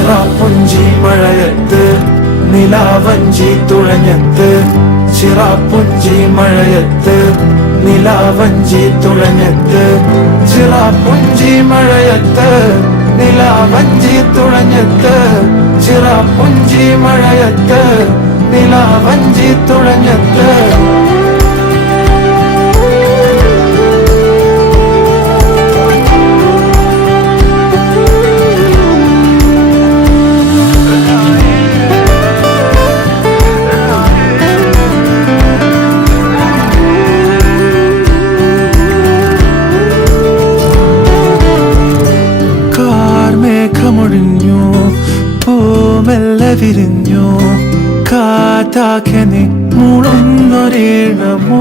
ചിറാപ്പുഞ്ചി മഴയത്ത് നിലാവഞ്ചി തുഴഞ്ഞത്ത്, ചിറാപ്പുഞ്ചി മഴയത്ത് നിലാവഞ്ചി തുഴഞ്ഞത്ത്, ചിറാപ്പുഞ്ചി മഴയത്ത് നിലാവഞ്ചി തുഴഞ്ഞത്ത്, ചിറാപ്പുഞ്ചി മഴയത്ത് നിലാവഞ്ചി തുഴഞ്ഞത്ത്. മേഘമൊഴിഞ്ഞു, പൂമെല്ലെ വിരിഞ്ഞു, കാറ്റാകെ നീ മൂളുന്നൊരീണമോ.